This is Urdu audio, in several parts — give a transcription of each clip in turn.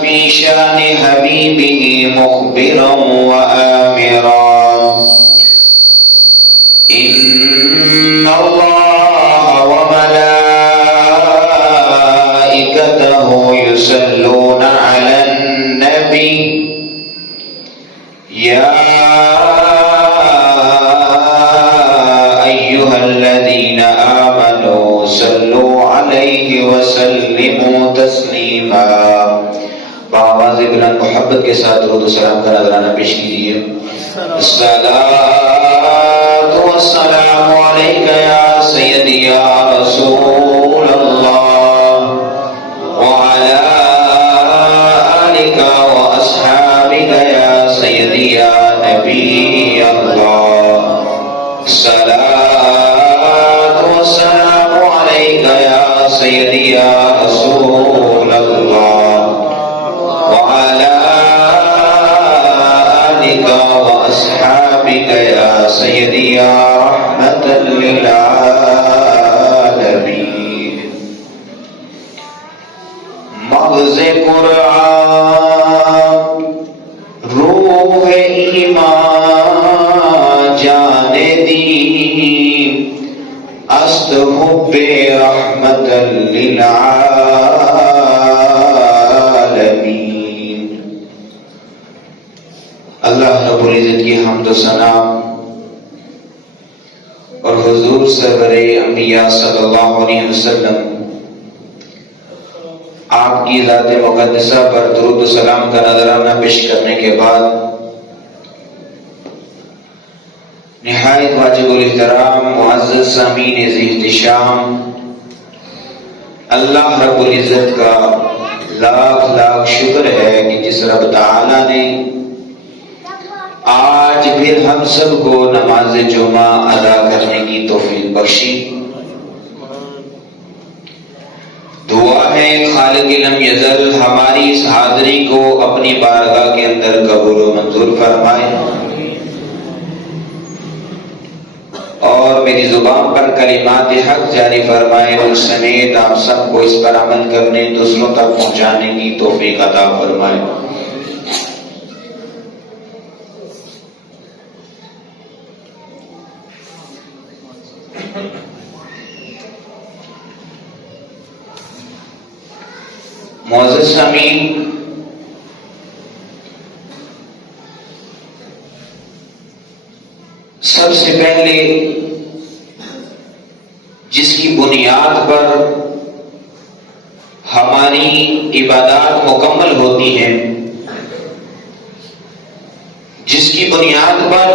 في شأن حبيبه مخبرا وآمرا إن الله وملائكته يصلون على النبي يا أيها الذين آمنوا صلوا عليه وسلموا تسليما. بآواز بلند محبت کے ساتھ درود و سلام کا نذرانہ پیش کیجیے. الصلاۃ والسلام علیک یا سیدی یا رسول اللہ وعلی آلک واصحابک یا سیدی یا نبی اللہ. الصلاۃ والسلام علیک یا سیدی یا رسول اللہ وعلى آلك وأصحابك يا سيدي يا رحمة للعالمين. مغز قرآن روح ایمان جان دین است حب رحمة للعالمين. اللہ رب العزت کی حمد و ثنا اور حضور سرور انبیاء صلی اللہ علیہ وسلم آپ کی ذات مقدسہ پر درود و سلام کا نذرانہ پیش کرنے کے بعد نہایت واجب الاحترام معزز سامعین ذی احتشام، اللہ رب العزت کا لاکھ لاکھ شکر ہے کہ جس رب تعالی نے آج پھر ہم سب کو نماز جمعہ ادا کرنے کی توفیق بخشی. دعا ہے خالق لم یزل ہماری اس حاضری کو اپنی بارگاہ کے اندر قبول و منظور فرمائے اور میری زبان پر کلمات حق جاری فرمائے اور سمیت آپ سب کو اس پر عمل کرنے دوسروں تک پہنچانے کی توفیق عطا فرمائے. معزز سامعین، سب سے پہلے جس کی بنیاد پر ہماری عبادات مکمل ہوتی ہیں، جس کی بنیاد پر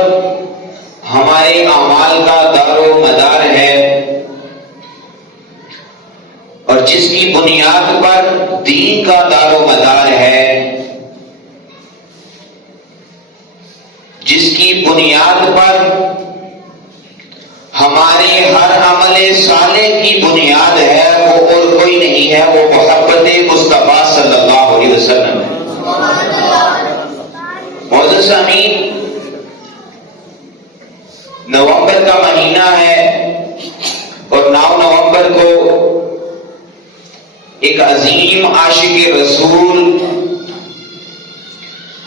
ہمارے اعمال کا دار و مدار ہے اور جس کی بنیاد پر دین کا دار و مدار ہے، جس کی بنیاد پر ہمارے ہر عمل صالح کی بنیاد ہے، وہ اور کوئی نہیں ہے، وہ محبت مصطفیٰ صلی اللہ علیہ وسلم ہے. معزز سامعین، نومبر کا مہینہ ہے اور 9 نومبر کو ایک عظیم عاشق رسول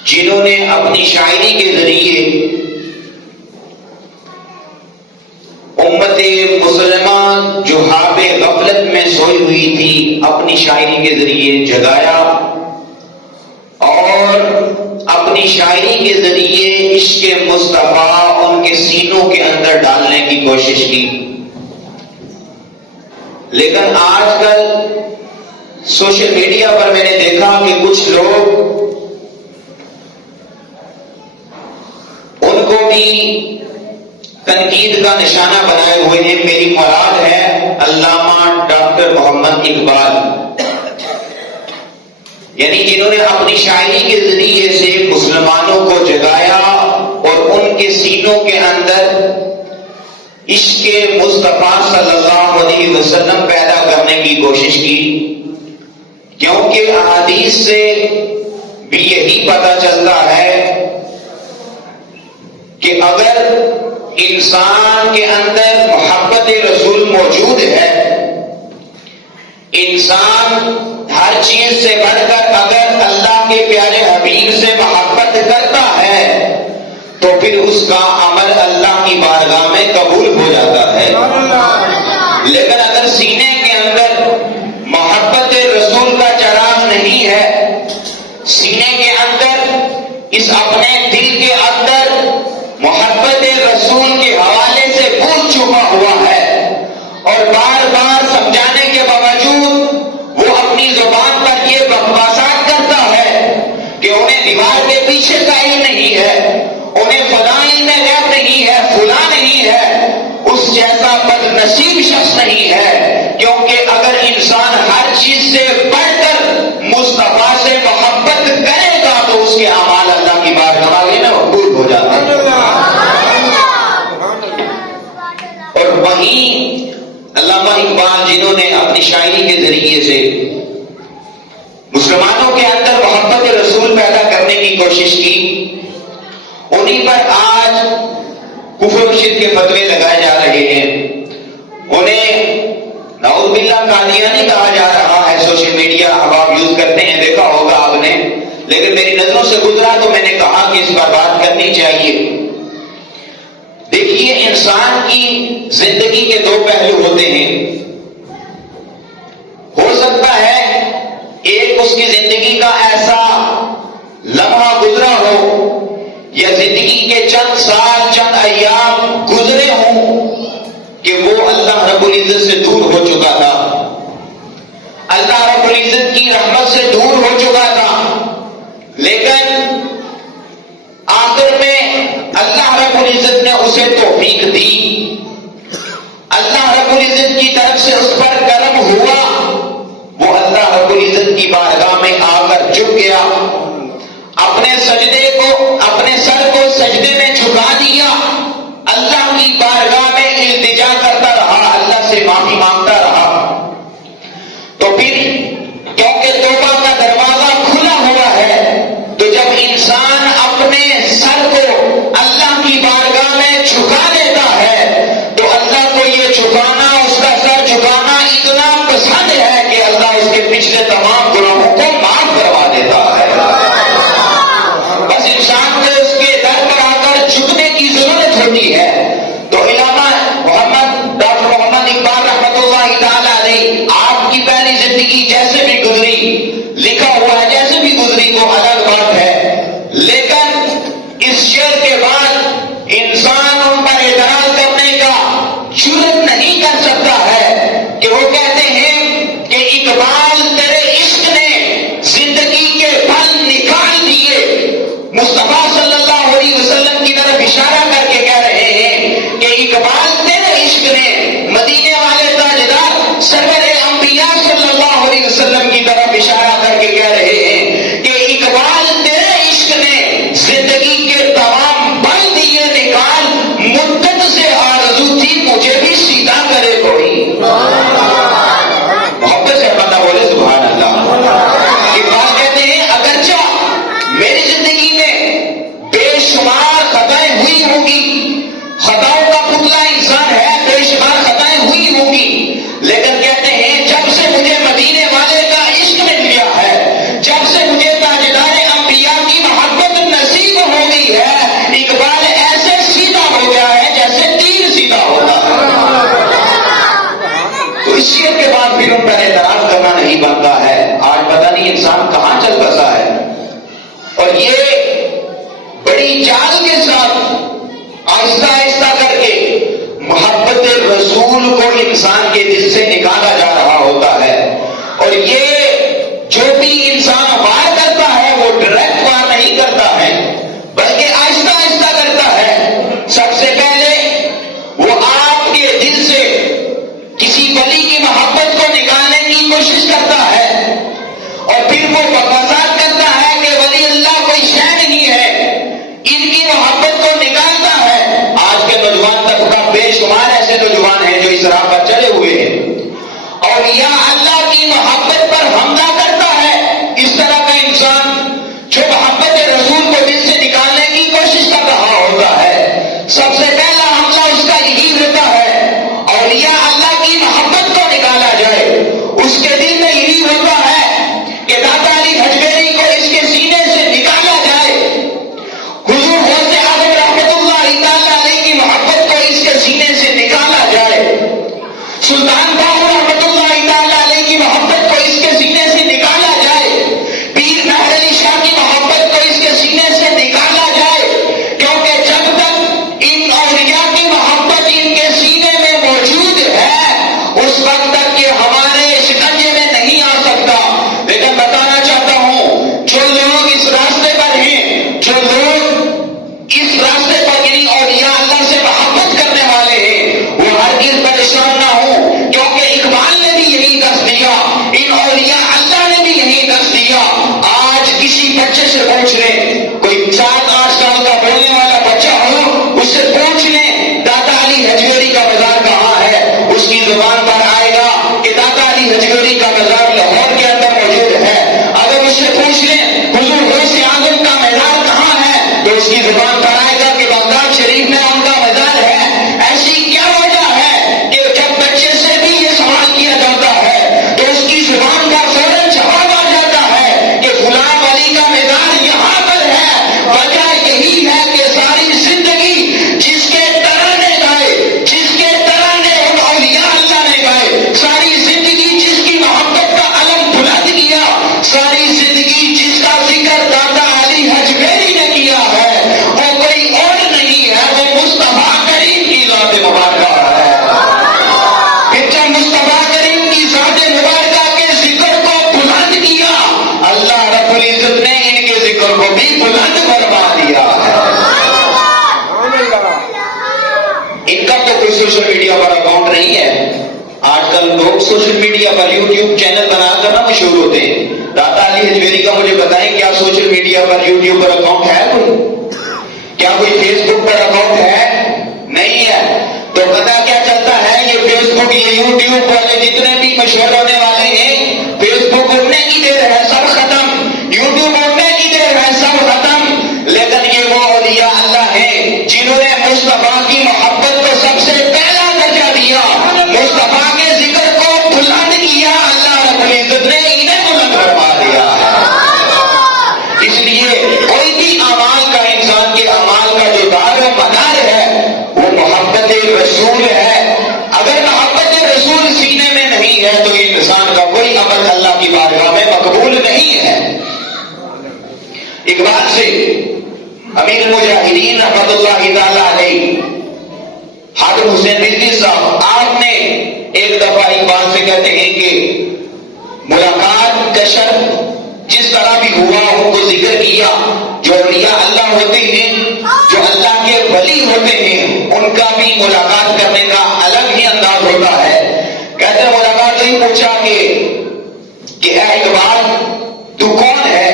جنہوں نے اپنی شاعری کے ذریعے امت مسلمہ جو خواب غفلت میں سوئی ہوئی تھی اپنی شاعری کے ذریعے جگایا اور اپنی شاعری کے ذریعے عشق مصطفیٰ ان کے سینوں کے اندر ڈالنے کی کوشش کی. لیکن آج کل سوشل میڈیا پر میں نے دیکھا کہ کچھ لوگ ان کو بھی تنقید کا نشانہ بنائے ہوئے ہیں. میری مراد ہے علامہ ڈاکٹر محمد اقبال، یعنی جنہوں نے اپنی شاعری کے ذریعے سے مسلمانوں کو جگایا اور ان کے سینوں کے اندر عشق مصطفیٰ صلی اللہ علیہ وسلم پیدا کرنے کی کوشش کی. کیونکہ احادیث سے بھی یہی پتہ چلتا ہے کہ اگر انسان کے اندر محبت رسول موجود ہے، انسان ہر چیز سے بڑھ کر اگر اللہ کے پیارے حبیب سے محبت کرتا ہے تو پھر اس کا عمل اللہ کی بارگاہ میں قبول ہو جاتا ہے. لیکن اگر سینے کے اندر محبت رسول کا چراغ نہیں ہے، سینے کے اندر اس اپنے دل کے اندر محبت رسول کے حوالے سے بھول چکا ہوا ہے اور بار بار سمجھانے کے باوجود وہ اپنی زبان پر یہ بکواسات کرتا ہے کہ انہیں دیوار کے پیچھے کا علم نہیں ہے، انہیں فضائل میں غیب نہیں ہے، فلاں نہیں ہے، اس جیسا بد نصیب شخص نہیں ہے. کیونکہ اگر انسان ہر چیز سے بڑھ کر مصطفیٰ سے محبت کرے گا تو اس کے اعمال اللہ کی بارگاہ میں مقبول ہو جاتا ہے. اور وہیں علامہ اقبال جنہوں نے اپنی شاعری کے ذریعے سے مسلمانوں کے اندر محبت رسول پیدا کرنے کی کوشش کی، انہیں پر آج کفر و شرک کے فتوے لگائے جا رہے ہیں. انہیں نعوذ باللہ قادیانی کہا جا رہا ہے. سوشل میڈیا اب آپ یوز کرتے ہیں، دیکھا ہوگا آپ نے، لیکن میری نظروں سے گزرا تو میں نے کہا کہ اس پر بات کرنی چاہیے. دیکھیے، انسان کی زندگی کے دو پہلو ہوتے ہیں. ہو سکتا ہے ایک اس کی زندگی کا ایسا لمحہ گزرا ہو یا زندگی کے چند سال چند ایام گزرے ہوں کہ وہ اللہ رب العزت سے دور ہو چکا تھا، اللہ رب العزت کی رحمت سے دور ہو چکا تھا، لیکن آخر میں اللہ رب العزت نے اسے توفیق دی، اللہ رب العزت کی طرف سے اس پر کرم ہوا، وہ اللہ رب العزت کی بارگاہ میں آ کر جھک گیا، اپنے سجدے کو، اپنے سر کو سجدے میں جھکا دیا، اللہ کی بارگاہ میں التجا کرتا رہا، اللہ سے معافی مانگتا رہا. تو پھر کیونکہ توبہ کا دروازہ کھلا ہوا ہے تو جب انسان اپنے سر کو اللہ کی بارگاہ میں جھکا دیتا ہے تو اللہ کو یہ جھکانا، اس کا سر جھکانا اتنا پسند ہے کہ اللہ اس کے پچھلے تمام گناہوں کو معاف کروا دیتا ہے. بس انسان کو اس کے در پر آ کر جھکنے کی ضرورت ہوتی ہے. تو علامہ ڈاکٹر محمد اقبال رحمۃ اللہ تعالی علیہ، آپ کی پہلی زندگی جیسے بھی گزری، لکھا ہوا ہے جیسے بھی گزری وہ الگ بات ہے، لیکن اس شعر کے بعد انسان ان پر اعتراض کرنے کا جرأت نہیں کر سکتا ہے کہ وہ کہتے ہیں کہ اقبال تیرے عشق نے زندگی کے پھل نکال دیے. مصطفیٰ صلی اللہ علیہ وسلم کی طرف اشارہ کر کے کہہ رہے ہیں کہ اقبال تیرے عشق نے، مدینے والے تاجدار سرور انبیاء صلی اللہ علیہ وسلم کی طرف اشارہ کر کے کہہ رہے ہیں کہ اقبال تیرے عشق نے زندگی کے تمام پھل دیے نکال، مدت سے آرزو تھی مجھے بھی سیدھا کرے کوئی. محبت سے پتہ بولے سبحان اللہ. اقبال کہتے ہیں اگرچہ میری زندگی میں بے شمار خطائیں ہوئی ہوں گی، خطاؤں کا پتلا انسان ہے، بے شمار خطائیں ہوئی ہوں گی، لیکن کہتے ہیں جب سے مجھے مدینے والے کا عشق مل گیا ہے، جب سے مجھے تاجدار انبیاء کی محبت نصیب ہو گئی ہے، اقبال ایسے سیدھا ہو گیا ہے جیسے تیر سیدھا ہوتا ہے. تو اس شعر کے بعد پھر ان پر اعتراض کرنا نہیں بنتا ہے. آج پتہ نہیں انسان کہاں چل بسا ہے، اور یہ بڑی چال کے ساتھ آہستہ آہستہ کر کے محبت رسول کو انسان کے دل سے نکالا جا رہا ہوتا ہے. اور یہ جو بھی انسان وار کرتا ہے وہ ڈائریکٹ وار نہیں کرتا ہے بلکہ آہستہ آہستہ کرتا ہے. سب سے پہلے وہ آپ کے دل سے کسی ولی کی محبت کو نکالنے کی کوشش کرتا ہے اور پھر وہ بکواسات کرتا ہے کہ ولی اللہ کوئی شے نہیں ہے، ان کی محبت کو نکالتا ہے. آج کے نوجوان طبقہ بے شمار ایسے نوجوان ہیں جو اس راہ پر چلے ہوئے ہیں اور یا اللہ کی محبت پر حملہ کرتا ہے سوشل میڈیا پر یوٹیوب پر اکاؤنٹ ہے کوئی؟ کیا کوئی فیس بک پر اکاؤنٹ ہے؟ نہیں ہے. تو پتا کیا چلتا ہے؟ یہ فیس بک یہ یوٹیوب والے جتنے بھی مشہور ہونے والے ہیں، فیس بک اٹھنے کی دیر ہے سب ختم، یوٹیوب اٹھنے کی دیر ہے سب ختم. لیکن یہ وہ اولیاء اللہ ہیں جنہوں نے مصطفیٰ کی محبت کو سب سے پہلا درجہ دیا، مصطفیٰ کے ذکر کو بلند کیا. اللہ رب العزت نے انہیں بلند فرما دیا. اس لیے کوئی بھی اعمال کا، انسان کے اعمال کا جو دار و مدار ہے وہ محبت رسول ہے. اگر محبت رسول سینے میں نہیں ہے تو انسان کا کوئی عمل اللہ کی بارگاہ میں مقبول نہیں ہے. اقبال سے امیر المجاہدین رحمۃ اللہ تعالی علیہ حاتم حسین رضوی صاحب، آپ نے ایک دفعہ اقبال سے کہتے ہیں کہ ملاقات کا شرط جس طرح بھی ہوا ان کو ذکر کیا. جو اولیاء اللہ ہوتے ہیں، جو اللہ کے ولی ہوتے ہیں، ان کا بھی ملاقات کرنے کا الگ ہی انداز ہوتا ہے. کہتے ہیں ملاقات نہیں پوچھا کہ اے اقبال تو کون ہے؟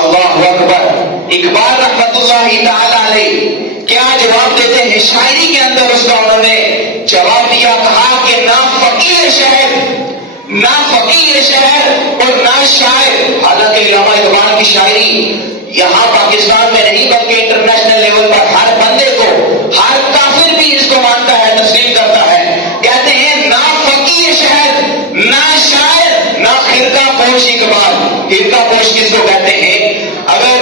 اللہ اکبر. اقبال رحمت اللہ تعالی علیہ کیا جواب دیتے ہیں؟ شاعری کے اندر اس کا انہوں نے جواب دیا، کہا کہ نہ فقیر شہر، نہ فقیر شہر اور نہ شاعر. حالانکہ علامہ اقبال کی شاعری یہاں پاکستان میں نہیں بلکہ انٹرنیشنل لیول پر ہر بندے کو، ہر کافر بھی اس کو مانتا ہے، تسلیم کرتا ہے. کہتے ہیں نہ فقیر شہر، نہ شاعر، نہ خرقہ پوش اقبال. خرقہ پوش کس کو کہتے ہیں؟ اگر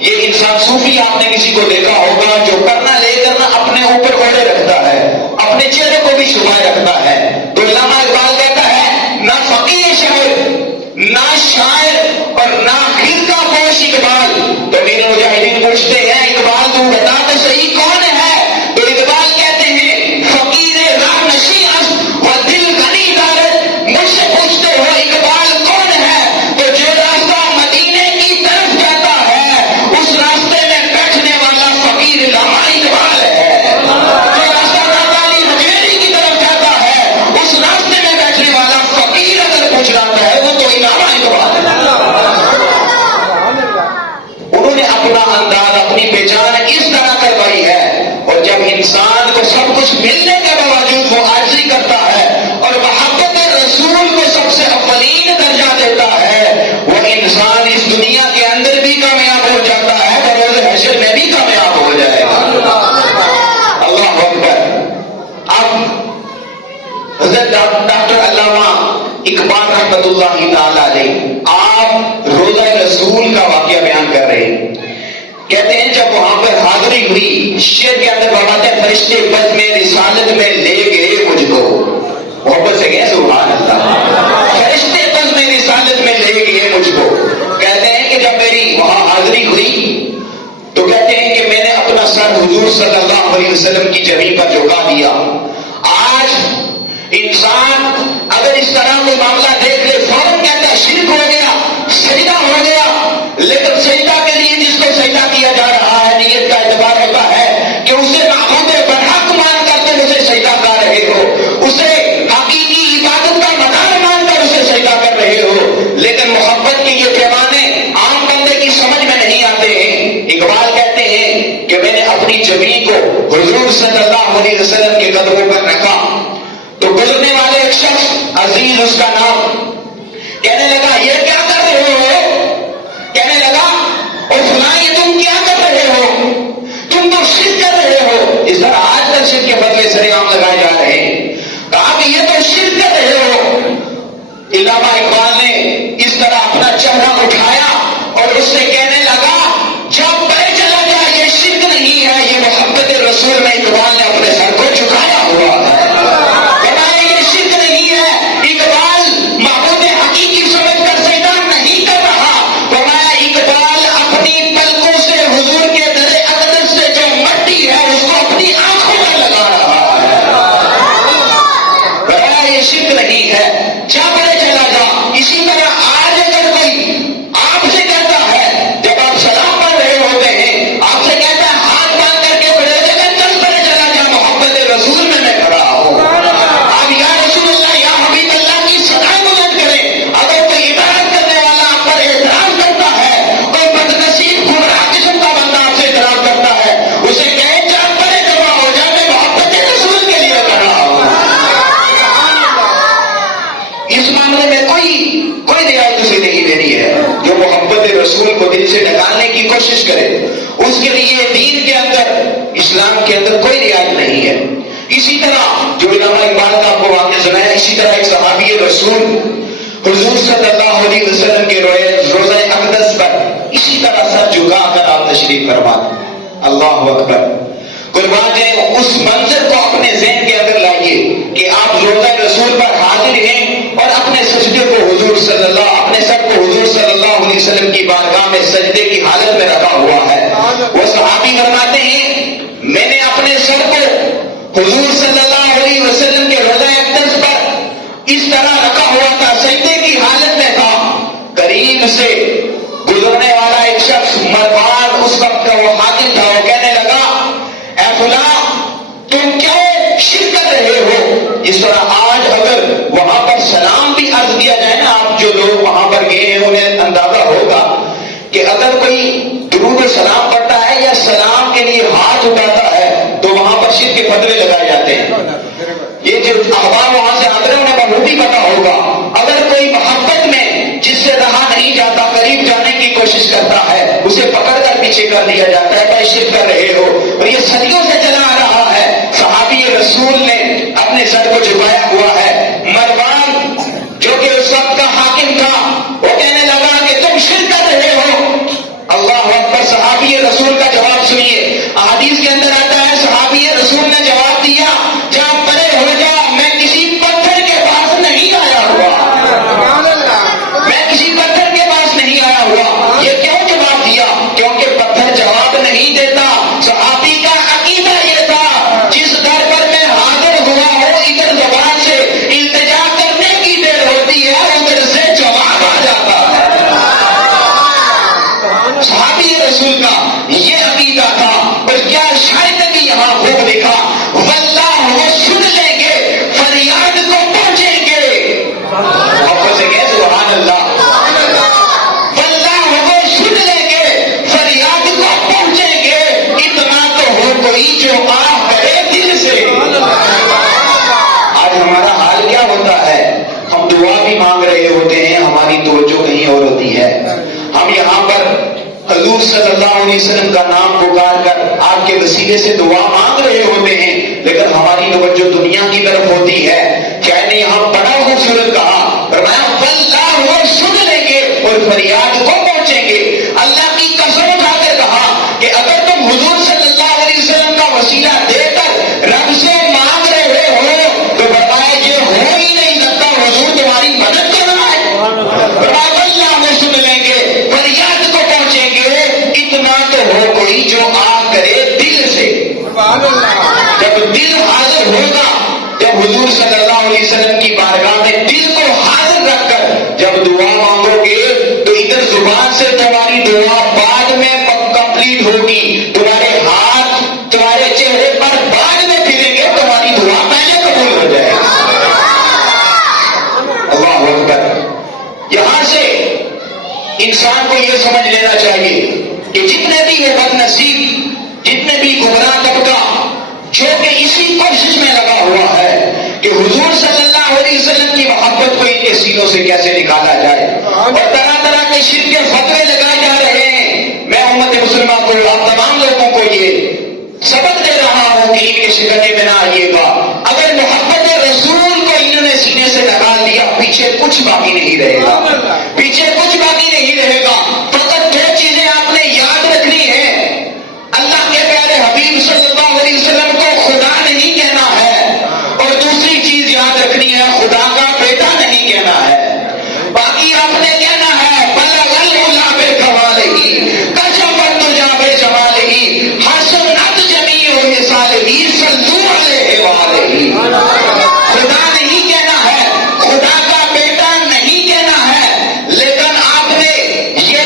یہ انسان صوفی آپ نے کسی کو دیکھا ہوگا جو کرنا لے کرنا اپنے اوپر اوڑے رکھتا ہے، اپنے چہرے کو بھی چھپائے رکھتا ہے. تو علامہ اقبال کہتا ہے نہ فقیر شہر، نہ شاعر اور نہ خرقہ پوش اقبال. تو میرے مجاہدین پوچھتے ہیں اقبال تو بتا تو صحیح کون ہے؟ تو اقبال کہتے ہیں فقیر راہ نشی است و دل غنی دارد. مجھ سے پوچھتے ہو اقبال کون ہے؟ تو جو راستہ مدینے کی طرف جاتا ہے اس راستے میں بیٹھنے والا فقیر علامہ اقبال ہے. جو راستہ نادانی حجیری کی طرف جاتا ہے اس راستے میں بیٹھنے والا فقیر اگر پوچھ رہا ہے وہ تو علامہ اقبال ہے. انہوں نے اپنا انداز، اپنی پہچان اس طرح کروائی ہے. اور جب انسان کو سب کچھ ملنے کے باوجود وہ عاجزی کرتا ہے اور محبت رسول کو سب سے اولین درجہ دیتا ہے، وہ انسان اس دنیا کے اندر بھی کامیاب ہو جاتا ہے، بروز حشر میں بھی کامیاب ہو جائے گا. اللہ اکبر. اب حضرت ڈاکٹر علامہ اقبال رحمۃ اللہ تعالی علیہ آپ روزہ رسول کا واقعہ بیان کر رہے ہیں. کہتے ہیں جب وہاں پر حاضری ہوئی، شعر کے اندر فرماتے ہیں فرشتے بز میں رسالت میں لے گئے مجھ کو. محبت سے کہیں سبحان اللہ. فرشتے بز میں رسالت میں لے گئے مجھ کو. کہتے ہیں کہ جب میری وہاں حاضری ہوئی تو کہتے ہیں کہ میں نے اپنا سر حضور صلی اللہ علیہ وسلم کی جبین پر جھکا دیا. آج انسان اگر اس طرح کوئی معاملہ دیکھ لے فوراً کہتا ہے شرک ہو گیا، سجدہ ہو گیا. لیکن سجدہ کے لیے جس کو سجدہ کیا جا رہا ہے نیت کا اعتبار ہوتا ہے کہ اسے معبود برحق مان کر تم اسے سجدہ کر رہے ہو، اسے حقیقی عبادت کا مدار مان کر اسے سجدہ کر رہے ہو. لیکن محبت کے یہ پیمانے عام بندے کی سمجھ میں نہیں آتے ہیں. اقبال کہتے ہیں کہ میں نے اپنی جبین کو حضور صلی اللہ علیہ وسلم کے قدموں پر رکھا تو گزرنے والے ایک شخص عزیز اس کا نام کہنے لگا یہ کیا کر رہے ہو؟ کہنے لگا اور فلاں یہ تم کیا کر رہے ہو؟ تم تو شرک کر رہے ہو. اس طرح آج تک شرک کے بدلے سر عام لگائے جا رہے ہیں. کہا کہ یہ تو شرک کر رہے ہو. علامہ اقبال نے اس طرح اپنا چہرہ اٹھایا اور اس سے کہنے لگا جب پہ چلا جائے یہ شرک نہیں ہے، یہ محبت رسول میں اقبال نے اپنے سر کو جھکایا ہوا ہے. یہ شرک نہیں ہے. اقبال معبود حقیقی سمجھ کر سجدہ نہیں کر کو دل سے نکالنے کی کوشش کرے، اس کے لیے دین کے اندر، اسلام کے اندر کوئی رعایت نہیں ہے۔ اسی طرح جو علامہ اقبال کا آپ کو واقعہ سنایا، اسی طرح ایک صحابی رسول حضور صلی اللہ علیہ وسلم کے روزہ اقدس پر اسی طرح سر جھکا کر آپ تشریف فرما۔ اللہ اکبر، قربان جائے، اس منظر کو اپنے ذہن کے اندر لائیے کہ آپ روزہ رسول پر حاضر ہیں اور اپنے سجدے کو حضور صلی اللہ، اپنے سر کو حضور صلی اللہ علیہ وسلم کی بارگاہ میں سجدے کی حالت میں رکھا ہوا ہے۔ وہ صحابی فرماتے ہیں میں نے اپنے سر کو حضور صلی اللہ علیہ وسلم کے روزہ اقدس پر اس طرح رکھا ہوا تھا، سجدے کی حالت میں تھا۔ قریب سے گزرنے والا ایک شخص مروان، اس وقت کا وہ حاکم تھا، وہ کہنے لگا اے فلاں تم کیوں شرک کر رہے ہو؟ اس طرح آج اگر وہاں پر سلام بھی عرض کیا جائے نا، آپ جو لوگ وہاں پر گئے ہیں انہیں اندازہ ہوگا کہ اگر کوئی درود و سلام پڑھتا ہے یا سلام کے لیے ہاتھ اٹھاتا ہے تو وہاں پر شرک کے فتوے لگائے جاتے ہیں۔ یہ جو اخبار وہاں سے آتے ہیں انہیں بخوبی پتا ہوگا، اگر کوئی محبت میں جس سے رہا نہیں جاتا قریب جانے کی کوشش کرتا ہے، اسے پکڑ کر پیچھے کر دیا جاتا ہے، بھائی شرک کر رہے ہو، اور یہ صدیوں سے چلا آ رہا ہے۔ صحابی رسول نے اپنے سر کو جھکایا ہوا ہے۔ مروان جو کہ اس وقت کا حاکم تھا، وہ کہنے لگا کہ تم شرک کر رہے ہو۔ اللہ اکبر، صحابی رسول کا جواب سنیے، احادیث کے اندر آتا ہے صحابی رسول نے جواب دیا جا پرے ہو جا، میں کسی پتھر کے پاس نہیں آیا ہوا، میں کسی پتھر کے پاس نہیں آیا ہوا۔ یہ کیوں جواب دیا؟ کیونکہ پتھر جواب نہیں دیتا۔ صحابی کا عقیدہ یہ تھا جس در پر میں حاضر ہوا ہوں ادھر زبان سے التجا کرنے کی دیر ہوتی ہے، ادھر سے جواب آ جاتا ہے۔ صحابی رسول کا یہ عقیدہ تھا، اور کیا شاید بھی یہاں خوب لکھا واللہ وہ سن لیں گے، فریاد کو پہنچیں گے۔ آپ سے کہے سبحان اللہ، واللہ وہ سن لیں گے، فریاد کو پہنچیں گے، اتنا تو ہو کوئی جو آہ کرے دل سے۔ آج ہمارا حال کیا ہوتا ہے؟ ہم دعا بھی مانگ رہے ہوتے ہیں، ہماری توجہ کہیں اور ہوتی ہے۔ ہم یہاں پر حضور صلی اللہ علیہ وسلم کا نام پکار کر آپ کے وسیلے سے دعا مانگ رہے ہوتے ہیں، لیکن ہماری توجہ دنیا کی طرف ہوتی ہے۔ کیا نے یہاں بڑا خوبصورت کہا، فرمایا واللہ وہ سن لیں گے اور فریاد کو پہنچیں گے۔ اللہ کی قسم اٹھا کر کہا کہ اگر تم حضور صلی اللہ علیہ وسلم کا وسیلہ دے کر رب سے مانگ رہے ہو تو فرمایا یہ ہو ہی نہیں سکتا، حضور تمہاری مدد کر رہا ہے۔ فرمایا واللہ وہ سن لیں گے، فریاد کو پہنچیں گے، اتنا تو ہو کوئی جو آ کرے دل سے۔ جب دل حاضر ہوگا، جب حضور صلی اللہ علیہ وسلم کی بارگاہ میں دل کو حاضر رکھ کر جب دعا مانگو گے تو ادھر زبان سے تمہاری دعا بعد میں کمپلیٹ ہوگی، تمہارے ہاتھ تمہارے چہرے پر بعد میں پھریں گے، تمہاری دعا پہلے قبول ہو جائے گی۔ اللہ اکبر۔ یہاں سے انسان کو یہ سمجھ لینا چاہیے کہ جتنے بھی یہ بد نصیب، جتنے بھی گمراہ طبقہ جو کہ اسی کوشش میں لگا ہوا ہے کہ حضور صلی اللہ علیہ وسلم کی محبت کو ان کے سینوں سے کیسے نکالا جائے، اور طرح طرح کے شرک کے فتوے لگائے جا رہے ہیں، میں امت مسلمہ کو، آپ تمام لوگوں کو یہ سبق دے رہا ہوں کہ ان کے شکنے میں نہ آئیے گا۔ اگر محبت رسول کو انہوں نے سینے سے نکال دیا، پیچھے کچھ باقی نہیں رہے گا، پیچھے کچھ باقی نہیں رہے گا۔ فقط دو چیزیں آپ نے یاد رکھنی ہے، اللہ کے پیارے حبیب صلی اللہ علیہ وسلم کو خدا نہیں کہنا ہے، اور دوسری چیز یاد رکھنی ہے خدا کا بیٹا نہیں کہنا ہے۔ باقی آپ نے کہنا ہے بلغ العلا بکمالہ، کشف الدجا بجمالہ، حسنت جمیع مثالہ، صلوا علیہ وآلہ۔ خدا نہیں کہنا ہے، خدا کا بیٹا نہیں کہنا ہے، لیکن آپ نے یہ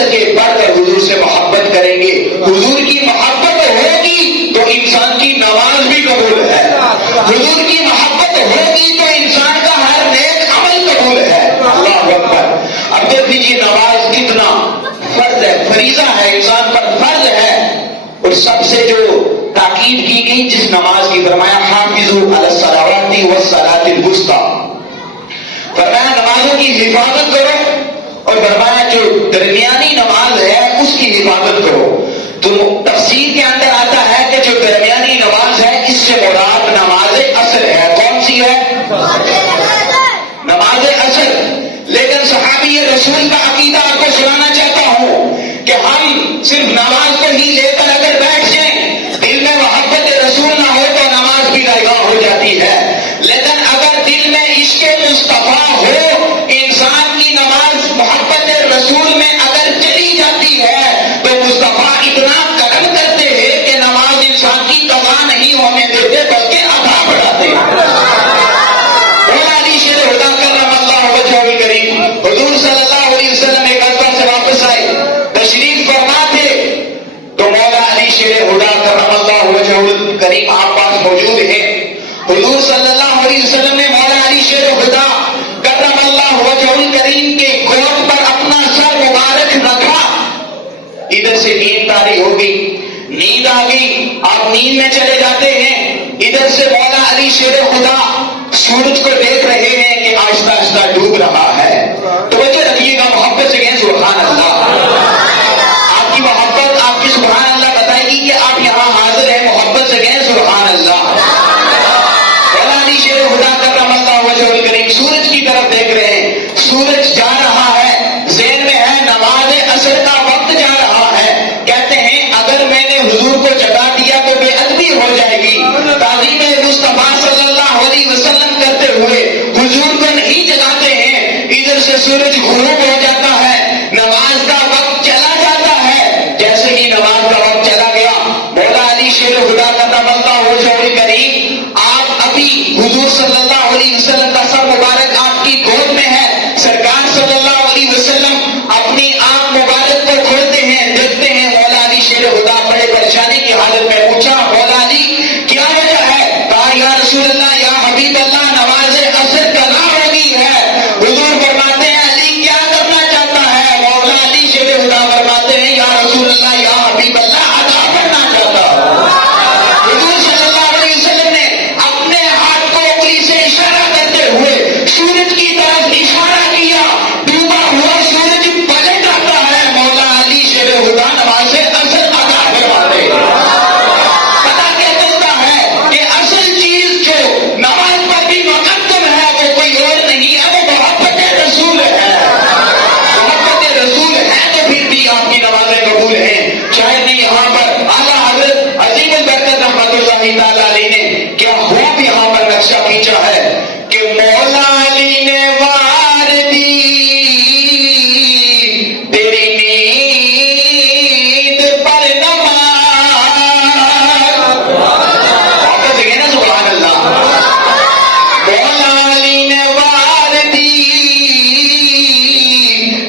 سکے بڑھ کر حضور سے محبت کریں گے. حضور کی محبت ہوگی تو انسان کی نماز بھی قبول ہے. حضور کی محبت ہوگی تو انسان کا ہر نیک عمل قبول ہے. اللہ اکبر. اب دیکھ لیجیے نماز کتنا فرض ہے, فریضہ ہے, انسان پر فرض ہے. اور سب سے جو تاکید کی گئی جس نماز کی, فرمایا حافظوا علی الصلوات والصلاۃ الوسطی, فرمایا نمازوں کی حفاظت کرو, اور فرمایا جو درمیانی نماز ہے اس کی حفاظت کرو. تو تفسیر کے اندر آتا ہے کہ جو درمیانی نماز ہے اس سے مراد نماز عصر ہے. کون سی ہے؟ نماز عصر. لیکن صحابی رسول کا عقیدہ آپ کو سنانا چاہتا ہوں کہ ہم صرف نماز کو ہی لے کر اگر بیٹھ جائیں, دل میں محبت رسول نہ ہو تو نماز بھی رائگاں ہو جاتی ہے. لیکن اگر دل میں عشق مصطفیٰ ہو, انسان کی نماز محبت رسول میں اگر چلی جاتی ہے تو مصطفیٰ اتنا کرم کرتے ہیں کہ نماز انسان کی قضا نہیں ہونے دیتے بلکہ عطا بڑھاتے ہیں. علی شیر خدا کرم اللہ وجہہ الکریم, حضور صلی اللہ علیہ وسلم ایک غزوہ سے واپس آئے, تشریف فرما تھے تو مولا علی شیر خدا کرم اللہ وجہہ الکریم آپ پاس موجود ہیں. حضور صلی اللہ علیہ وسلم نے مولا علی شیر خدا کرم اللہ وجہہ الکریم کے گود پر اپنا سر مبارک رکھا. ادھر سے نیند طاری ہو گئی, نیند آ گئی, آپ نیند میں چلے جاتے ہیں. ادھر سے مولا علی شیر خدا سورج کو دیکھ رہے ہیں کہ آہستہ آہستہ ڈوب رہا ہے. توجہ رکھیے گا, محبت سے کہیں سبحان اللہ. آپ کی محبت آپ کی سبحان اللہ بتائے گی کہ آپ یہاں حاضر ہیں. محبت سے کہیں سبحان اللہ. مولا علی شیر خدا کرم اللہ وجہہ الکریم سورج کی طرف دیکھ رہے ہیں, سورج جا رہا ہے, ذہن میں ہے نماز عصر کا وقت جا رہا ہے. کہتے ہیں اگر میں نے حضور کو جگا دیا تو بے ادبی ہو جائے گی. تعظیم مصطفیٰ صلی اللہ علیہ وسلم کرتے ہوئے حضور کو نہیں جگاتے ہیں. ادھر سے سورج غروب ہو جاتا ہے, نماز کا وقت چلا جاتا ہے. جیسے ہی نماز کا وقت چلا گیا, مولا علی شیر خدا کرم اللہ وجہہ الکریم آپ ابھی حضور صلی اللہ علیہ وسلم کا سر مبارک آپ کی گود میں ہے. سرکار صلی اللہ علیہ وسلم اپنی آنکھ مبارک کو کھولتے ہیں, دیکھتے ہیں مولا علی شیر خدا بڑے پریشانی کی حالت میں. پوچھا مولا علی کیا وجہ ہے؟ کہا یا رسول اللہ یا حبیب اللہ نماز عصر قضا ہو گئی ہے. حضور فرماتے ہیں علی کیا کرنا چاہتا ہے؟ مولا علی شیر خدا فرماتے ہیں یا رسول اللہ یا حبیب اللہ ادا کرنا چاہتا ہوں. حضور صلی اللہ علیہ وسلم نے اپنے ہاتھ کو انگلی سے اشارہ کرتے ہوئے سورج کی طرف اشارہ کیا. ڈوبا ہوا سورج پلٹ آتا ہے. مولا علی شیر خدا نماز عصر ادا کرواتے ہیں. پتا کیا چلتا ہے کہ اصل چیز جو نماز پر بھی مقدم ہے وہ کوئی اور نہیں ہے, وہ محبت رسول ہے. محبت رسول ہے تو پھر بھی آپ کی نمازیں قبول ہیں. شاید نہیں یہاں پر اعلیٰ حضرت عظیم البرکت رحمت اللہ تعالی علیہ نے کیا خوب یہاں پر نقشہ کھینچا ہے کہ مولا علی نے وار دی تیری نیند پر نماز. واپس دیکھیں نا سبحان اللہ. مولا علی نے وار دی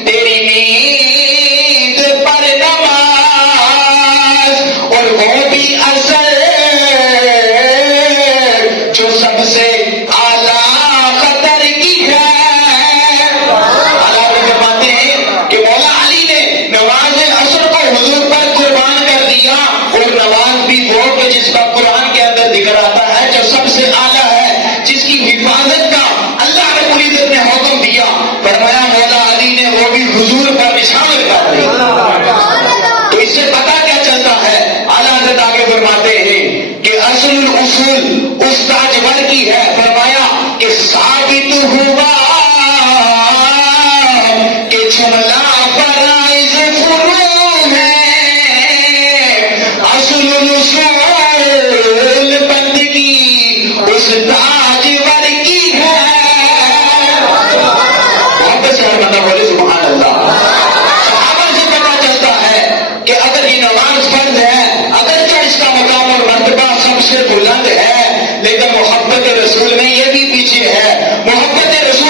تیری نیند پر نماز, اور وہ بھی اثر جو سب سے اعلیٰ قدر کی ہے. اللہ فرماتے ہیں کہ مولا علی نے نماز عصر کو حضور پر قربان کر دیا, اور نماز بھی وہ کہ جس کا قرآن کے اندر ذکر آتا ہے جو سب سے اعلیٰ ہے, جس کی حفاظت کا اللہ رب العزت نے حکم دیا. فرمایا مولا علی نے وہ بھی حضور پر نشان کر دی. تو اس سے پتا کیا چلتا ہے؟ اعلیٰ حضرت آگے فرماتے ہیں کہ اصل الاصول اس تاجور کی ہے. فرمایا کہ ثابت ہوا کہ جملہ فرائض فروع ہے. اصل الاصول بندگی اس تاجور کی ہے. محبت سے ہر بندہ بولے سبحان اللہ. صحابہ سے پتا چلتا ہے کہ اگر یہ نماز فرض ہے, اگرچہ اس کا مقام اور مرتبہ سب سے بلند ہے, لیکن محبت رسول میں یہ بھی پیچھے ہے. محبت رسول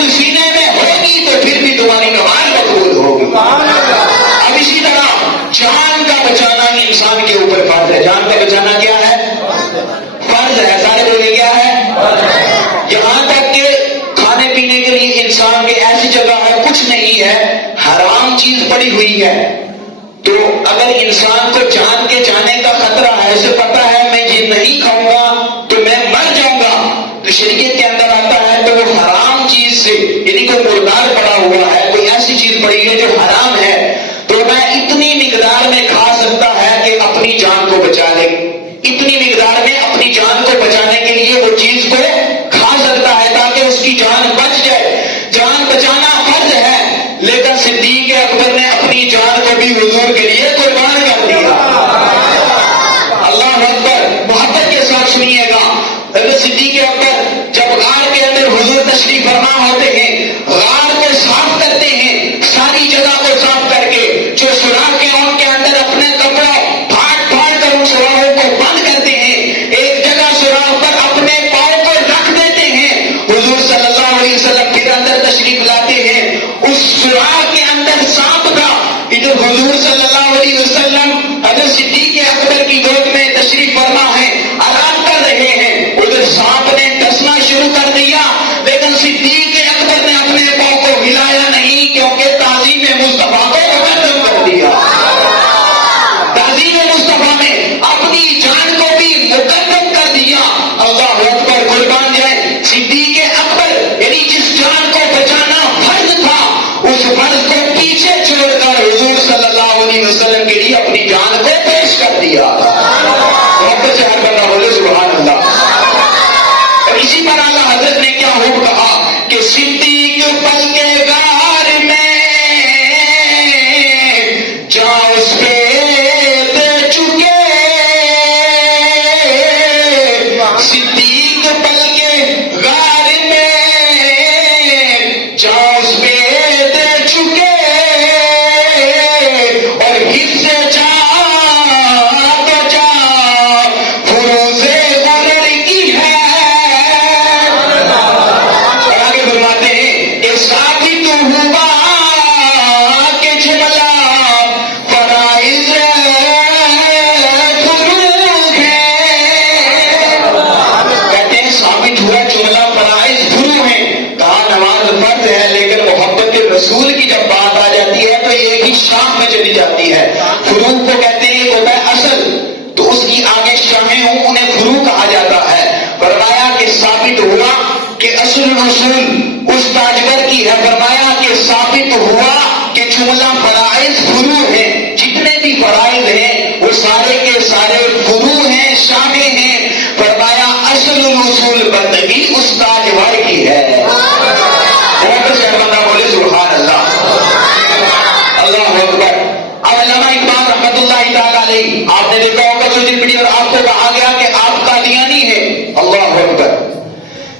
اوپر فرض ہے. جان کا بچانا کیا ہے؟ فرض ہے. سارے بولے کیا ہے؟ یہاں تک کہ کھانے پینے کے لیے انسان کے ایسی جگہ ہے کچھ نہیں ہے، حرام چیز پڑی ہوئی ہے، تو اگر انسان کو جان کے جانے کا خطرہ ہے، اسے پتا ہے میں یہ نہیں کھاؤں گا تو میں مر جاؤں گا، تو شریعت کے اندر آتا ہے تو وہ حرام چیز سے، یعنی کوئی مردار پڑا ہوا ہے، کوئی ایسی چیز پڑی ہے جو حرام ہے، تو میں اتنی مقدار میں کھا سکتا ہے کہ اپنی جان کو بچا لے. اتنی مقدار میں اپنی جان کو بچانے کے لیے وہ چیز کو کھا سکتا ہے تاکہ اس کی جان بچ جائے. جان بچانا فرض ہے، لیکن صدیق اکبر نے اپنی جان کو بھی حضور کے لیے قربان کر دیا. اللہ اکبر. محبت کے ساتھ سنیے گا. حضرت صدیق اکبر جب غار کے اندر حضور تشریف فرما ہوتے ہیں، غار کو صاف کرتے ہیں، ساری جگہ کو صاف کر کے جو سوراخ ہیں ان کے اندر اپنے کپڑا پھاڑ پھاڑ کر ان سوراخوں کو بند کرتے ہیں، ایک جگہ سوراخ پر اپنے پاؤں کو رکھ دیتے ہیں. حضور صلی اللہ علیہ وسلم پھر اندر تشریف لاتے ہیں، اس سوراخ کے اندر سانپ تھا. ادھر حضور صلی اللہ علیہ وسلم حضرت صدیق اکبر کی گود میں تشریف فرما ہے، آرام کر رہے ہیں، ادھر سانپ نے ڈسنا شروع کر دیا، لیکن صدیق اکبر نے اپنے پاؤں کو ہلایا نہیں، کیونکہ تعظیم مصطفیٰ کو مقدم کر دیا. تعظیم مصطفیٰ میں اپنی جان کو بھی مقدم کر دیا. اللہ اکبر. قربان جائے صدیق اکبر، یعنی جس جان کو بچانا فرض تھا، اس فرض کو پیچھے چھوڑ کر حضور صلی اللہ علیہ وسلم کے لیے اپنی جان کو پیش کر دیا. محبت سے ہر بندہ بولے سبحان اللہ. اور اسی پر اعلیٰ حضرت نے کیا خوب کہا کہ صدیق پل کے غار میں جان اس پہ دے چکے، صدیق پل کے غار میں جان اس پہ دے چکے، اور حصے جان تو جان فروز غرر کی ہے. اور آگے فرماتے ہیں کہ ثابت ہوا کہ جملہ فرائض فروغ ہے. کہتے ہیں ثابت ہوا جملہ فرائض فروغ ہے. کہا نماز فرض ہے، لیکن محبت رسول کی جب بات آ جاتی ہے تو ایک ہی شاخ میں چلی جاتی ہے. فروغ کو کہتے ہیں ایک ہوتا ہے اصل، تو اس کی آگے شاخیں ہوں انہیں فروغ کہا جاتا ہے. فرمایا کہ ثابت ہوا کہ اصل رسول اس تاجور کی ہے. فرمایا کہ ثابت ہوا کہ جملہ فرائض فروغ ہیں، جتنے بھی فرائض ہیں وہ سارے کے سارے فروغ ہیں، شامل ہیں. فرمایا اصل رسول بندگی اس تاجور کی ہے. محبت سے بندہ بولے سبحان اللہ. اللہ اکبر. اب علامہ اقبال رحمۃ اللہ تعالی علیہ، آپ نے دیکھا ہوگا سوشل میڈیا اور آپ کو کہا گیا کہ آپ قادیانی ہیں. اللہ اکبر.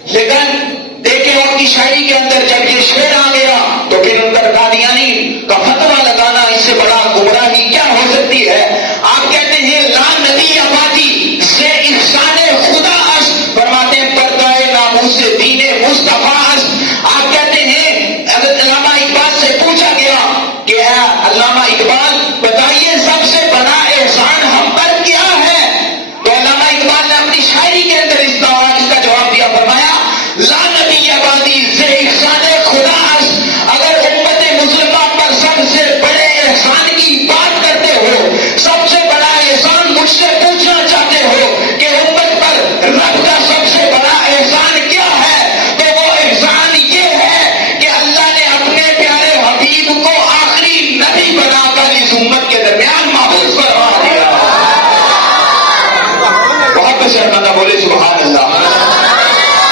لیکن دیکھیں ان کی شاعری کے اندر جب یہ شعر آ گیا تو پھر ان پر قادیانی کا فتویٰ لگانا اس سے بڑا گمراہی کیا ہو سکتی ہے. آپ کہتے ہیں لا نبی آبادی سے احسان خدا اس، فرماتے ہیں پردہ ناموس دین مصطفیٰ اس. آپ کہتے ہیں حضرت علامہ اقبال سے پوچھا گیا کہ اے علامہ اقبال بتائیے سب سے بڑا احسان ہم پر کیا ہے، تو علامہ اقبال نے اپنی شاعری کے اندر اس کا جواب دیا. فرمایا لا نبی آبادی سے احسان خدا اس. اگر امت مسلمہ پر سب سے بڑے احسان کی بات کرتے ہو، سب سے بڑا احسان مجھ سے پوچھنا چاہتے ہو کہ امت پر رب کا سب سے بڑا احسان کیا ہے، تو وہ احسان یہ ہے کہ اللہ نے اپنے پیارے حبیب کو آخری نبی بنا کر اس امت کے درمیان محفوظ فرما دیا. بہت شرمندہ بولے سبحان اللہ.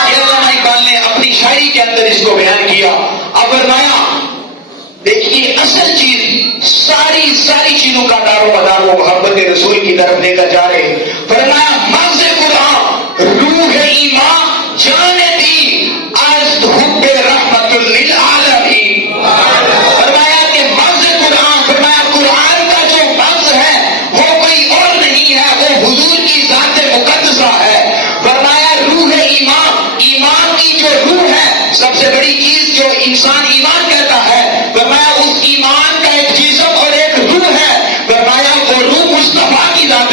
یہ علامہ اقبال نے اپنی شاعری کے اندر اس کو بیان کیا. اب فرمایا دیکھیے اصل چیز ساری چیزوں کا دار و مدار وہ محبت رسول کی طرف لے کر جا رہے. فرمایا مغز قرآن روح ایمان جان دی از حب رحمت للعالمین. فرمایا کہ مغز قرآن، فرمایا قرآن کا جو مغز ہے وہ کوئی اور نہیں ہے، وہ حضور کی ذات مقدسہ ہے. فرمایا روح ایمان کی جو روح ہے، سب سے بڑی چیز جو انسان ایمان کہتا ہے، فرمایا اس ایمان کا ایک جسم اور ایک روح ہے. فرمایا وہ روح مصطفیٰ کی ذات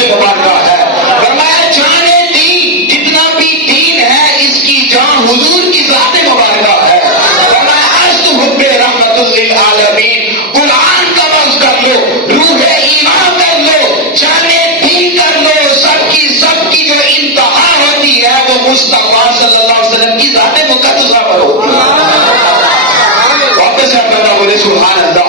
حضور کی ذات مبارکہ ہے. حب رحمت للعالمین. قرآن کا لفظ کر لو، روح ایمان کر لو، جانے دین کر لو، سب کی جو انتہا ہوتی ہے وہ مصطفیٰ صلی اللہ علیہ وسلم کی ذات مقدسہ پر ہوتی ہے. واپس کرنا بولے سبحان اللہ.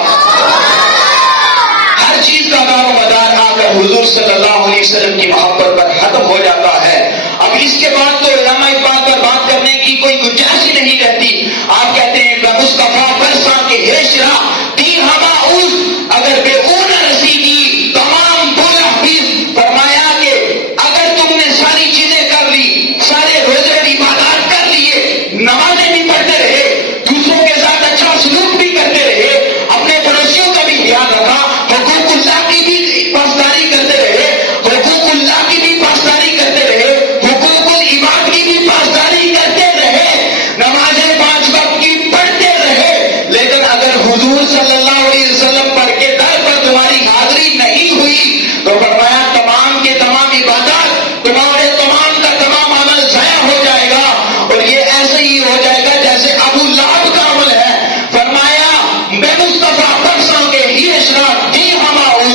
ہر چیز کا دار و مدار آ کر حضور صلی اللہ علیہ وسلم کی محبت پر ختم ہو جاتا ہے. اب اس کے بعد تو علماء اس بات پر بات کرنے کی کوئی گنجائش ہی نہیں رہتی. آپ کہتے ہیں مصطفیٰ برسا کے ہیشرا تین ہما اوز اگر بے اون رسیدی تمام بولا حفیظ. فرمایا کہ اگر تم نے ساری چیزیں کر لی، سارے روزے عبادات کر لیے، نمازیں بھی پڑھتے رہے، دوسروں کے ساتھ اچھا سلوک بھی کرتے رہے، اپنے پڑوسیوں کا بھی خیال رکھا، حقوق اللہ کی بھی پاسداری کرتے رہے، حقوق اللہ کی بھی پاسداری کرتے رہے، حقوق العباد کی بھی پاسداری کرتے رہے، نمازیں 5 وقت کی پڑھتے رہے، لیکن اگر حضور صلی اللہ علیہ وسلم پر کے در پر تمہاری حاضری نہیں ہوئی تو فرمایا تمام کے تمام عبادات، تمہارے تمام کا تمام عمل ضائع ہو جائے گا. اور یہ ایسے ہی ہو جائے گا جیسے ابو لہب کا عمل ہے. فرمایا میں مصطفیٰ برسوں کے ہی اشراق دین ہما اس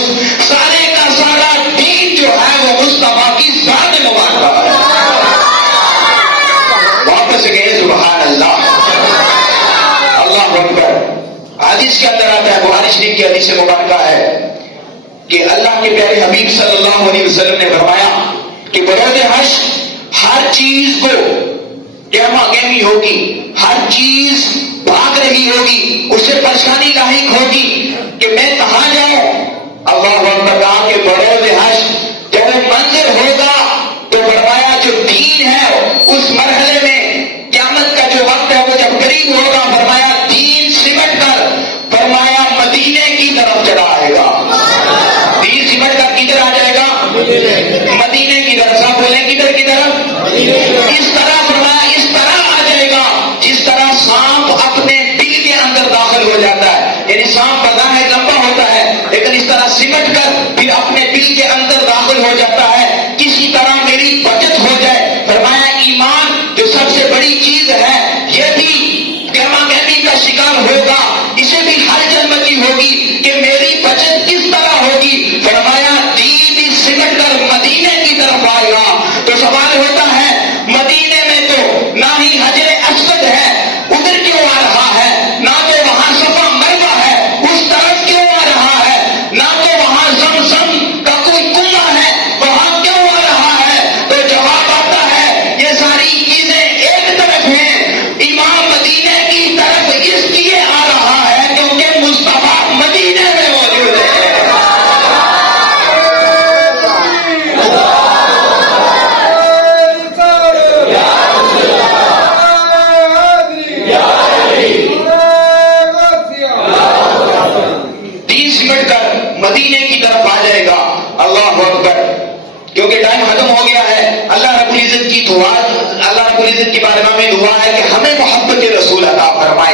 سارے کا سارا دین جو ہے وہ مصطفیٰ کی ذات مبارکہ ہے. واپس گئے سبحان اللہ. اللہ اکبر. حدیث کے اندر آتا ہے، بخاری شریف کی حدیث مبارکہ ہے کہ اللہ کے پیارے حبیب صلی اللہ علیہ وسلم نے فرمایا کہ بروز حشر ہر چیز کو گہما گہمی ہوگی، ہر چیز بھاگ رہی ہوگی، اسے پریشانی لاحق ہوگی کہ میں کہاں جاؤں. اللہ اکبر. کہا کہ بروز حشر جب وہ منظر ہوگا تو فرمایا جو دین ہے اس مرحلے میں قیامت کا جو وقت ہے وہ جب قریب ہوگا، فرمایا دین سمٹ کر فرمایا مدینے کی طرف چلا آئے گا. دین سمٹ کر کدھر آ جائے گا؟ مدینے کی طرف. صاحب بولیں کدھر کی طرف؟ اس طرح فرمایا اس طرح آ جائے گا جس طرح سانپ اپنے دل کے اندر داخل ہو جاتا ہے. یعنی سانپ بظاہر لمبا ہوتا ہے لیکن اس طرح سمٹ کر پھر اپنے دل کے اندر داخل ہو جاتا ہے. کسی طرح میری بچت ہو جائے. فرمایا ایمان جو سب سے بڑی چیز ہے یہ بھی گہما گہمی کا شکار ہوگا، اسے بھی ہر جنمتی ہوگی کہ میری بچت کس طرح ہوگی. فرمایا دین سمٹ کر مدینے کی طرف آئے گا. تو سوال ہوتا ہے مدینے میں تو نہ ہی حجر اسود ہے، ادھر کیوں آ رہا ہے؟ نہ تو وہاں صفا مروہ ہے، اس طرف کیوں آ رہا ہے؟ نہ تو وہاں زمزم کا کوئی کنواں ہے، وہاں کیوں آ رہا ہے؟ تو جواب آتا ہے یہ ساری چیزیں ایک طرف ہیں، امام مدینے کی طرف اس لیے آ رہا ہے کیونکہ مصطفیٰ مدینے میں موجود ہے. دین سمٹ کر مدینے کی طرف آ جائے گا. اللہ اکبر. کیونکہ ٹائم ختم ہو گیا ہے. اللہ رب العزت کی دعا، اللہ رب العزت کی بارگاہ میں دعا ہے کہ ہمیں محبت رسول عطا فرمائے.